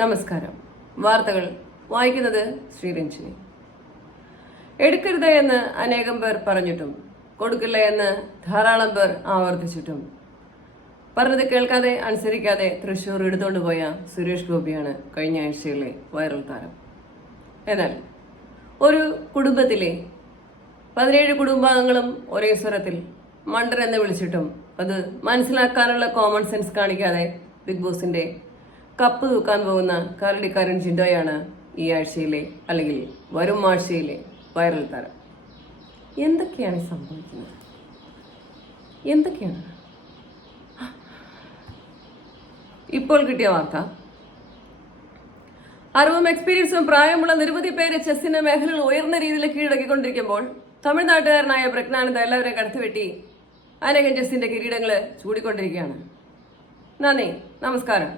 നമസ്കാരം. വാർത്തകൾ വായിക്കുന്നത് ശ്രീരഞ്ജിനി. എടുക്കരുത് എന്ന് അനേകം പേർ പറഞ്ഞിട്ടും കൊടുക്കില്ല എന്ന് ധാരാളം പേർ ആവർത്തിച്ചിട്ടും പറഞ്ഞത് കേൾക്കാതെ അനുസരിക്കാതെ തൃശൂർ എടുത്തുകൊണ്ടുപോയ സുരേഷ് ഗോപിയാണ് കഴിഞ്ഞ ആഴ്ചയിലെ വൈറൽ താരം. എന്നാൽ ഒരു കുടുംബത്തിലെ 17 കുടുംബാംഗങ്ങളും ഒരേ സ്വരത്തിൽ മണ്ടൻ എന്ന് വിളിച്ചിട്ടും അത് മനസ്സിലാക്കാനുള്ള കോമൺ സെൻസ് കാണിക്കാതെ ബിഗ് ബോസിന്റെ കപ്പ് തൂക്കാൻ പോകുന്ന കരടിക്കാരൻ ജിൻഡോയാണ് ഈ ആഴ്ചയിലെ അല്ലെങ്കിൽ വരും ആഴ്ചയിലെ വൈറൽ താരം. എന്തൊക്കെയാണ് സംഭവിക്കുന്നത്? എന്തൊക്കെയാണ് ഇപ്പോൾ കിട്ടിയ വാർത്ത? അറിവും എക്സ്പീരിയൻസും പ്രായമുള്ള നിരവധി പേര് ചെസ്സിന്റെ മേഖലയിൽ ഉയർന്ന രീതിയിൽ കീഴടക്കിക്കൊണ്ടിരിക്കുമ്പോൾ തമിഴ്നാട്ടുകാരനായ പ്രജ്ഞാനന്ദ എല്ലാവരെയും കടത്തിവെട്ടി അനേകം ചെസ്സിന്റെ കിരീടങ്ങൾ ചൂടിക്കൊണ്ടിരിക്കുകയാണ്. നന്ദി, നമസ്കാരം.